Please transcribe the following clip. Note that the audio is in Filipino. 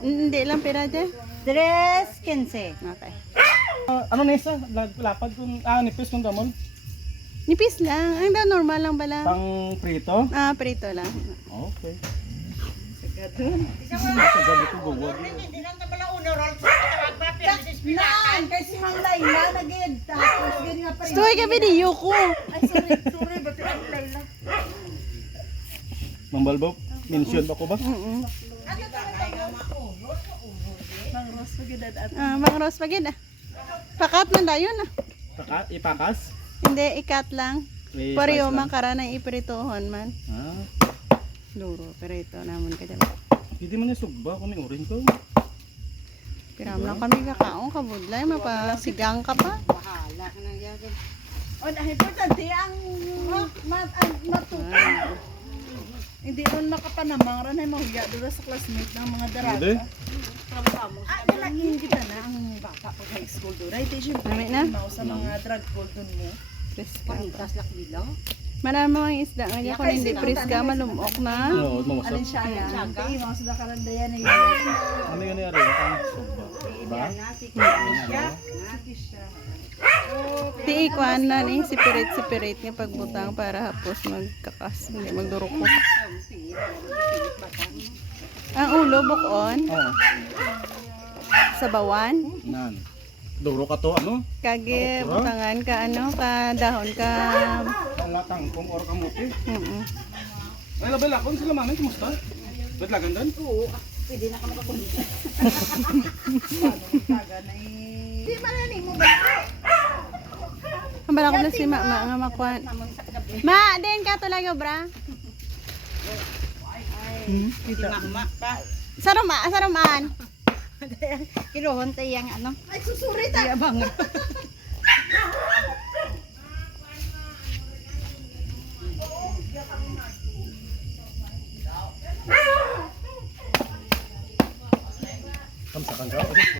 Hindi lang pera dyan. 3.15. Okay. Ano Nesa? Lapad kung nipis kung gamon. Nipis lang. Ang daw normal lang bala. Pang prito. Prito lang. Okay. Sagadun. Sabi ko guwag. Naan, kasi Mang Layla nagid. Tapos gini nga pa rin. Stoy ka video ko. Ay, sorry, ba't yung Layla? Mambalbo, mention ba ko ba? Mang Ros, magidad at. Bang Rose pagid Pakat man dayo na. Ipakas? Hindi, ikat lang. May Pariyo slice lang. makara na ipritohon man. Luro, pero ito naman ka dyan. Hindi man niya sugba kung may uring ko. Piram lang kami kakaong kabudlay. Mapasigang ka pa. Bahala ka na yan. O, dahil po tadi ang matuto. Hindi ron makapanamang ron ay mahuya doon sa classmate ng mga Hindi. daraga. Nalagin kita na ang bata pag high school doon. Right, syempre, Dami na. sa mga drug court doon mo. Priska pa. Parintas lang bilang. Marami mga isda nga dyan. Kung hindi priska, malumok na. Oo, mamasok. Alin siya yan? Hindi, mga sa karandayan ay Ano yun yung ang sugba? Ba? Tiikuan na ni sipirit nga pagbutang para hapos magkakas. Hindi magdurukot. Ang ulo bukon Oo. sa bawan. Nan. Duro ka to, ano? Kage butangan ka ka dahon ka. Latang kung or kamuti. Mm. Ay, labay lakon sila manay, kumusta? Ba't lagan doon? Oo, pwede na ka makapunta. Paano kagan ay... Di marani mo ba? Kambala ko na si Ma nga makuan. Ma, din ka talaga bra. Kita. Sarumaan. Kinuhon tayo yung ano. Ay, susuri ta. Yabang. Kamsakan ka?